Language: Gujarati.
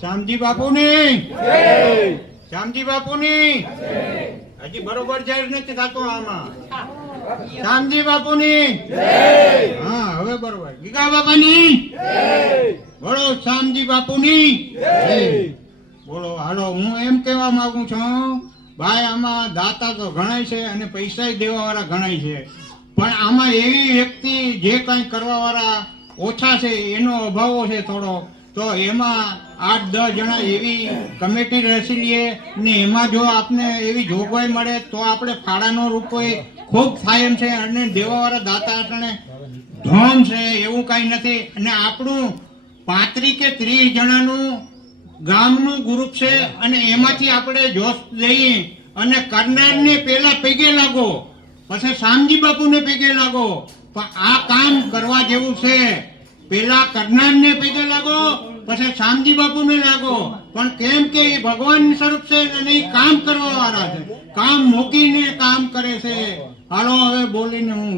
શ્યામજી બાપુની શ્યામજી બાપુની હજી બરોબર જાહેર નથી થતો આમાં. શ્યામજી બાપુની હા હવે બરોબર. ગીગા બાપાની બોલો. શ્યામજી બાપુની બોલો. હાલો હું એમ કહેવા માંગુ છું ભાઈ, આમાં દાતા તો ઘણાય છે અને પૈસા દેવા વાળા ઘણાય છે, પણ આમાં એવી વ્યક્તિ જે કઈ કરવા વાળા ઓછા છે, એનો અભાવો છે થોડો, તો એમાં 8-10 જણા એવી કમિટી રચી લઈએ ને એમાં જો આપને એવી જોગવાઈ મળે તો આપણે ફાળાનો રૂપિયો ખૂબ થાય એમ છે. અને દેવાવાળા દાતા આપણે ધોમ છે એવું કઈ નથી. અને આપણું 35 કે 30 જણાનું ગામનું ગ્રુપ છે અને એમાંથી આપણે જોશ દઈએ અને કરનારને પેલા પગે લાગો, પછી શ્યામજી બાપુને પગે લાગો. પણ આ કામ કરવા જેવું છે. પેલા કરનારને પગે લાગો, પછી શ્યામજી બાપુને લાગો. પણ કેમ કે એ ભગવાન સ્વરૂપ છે અને એ કામ કરવા વાળા છે, કામ મૂકીને કામ કરે છે. હાલો હવે બોલીને હું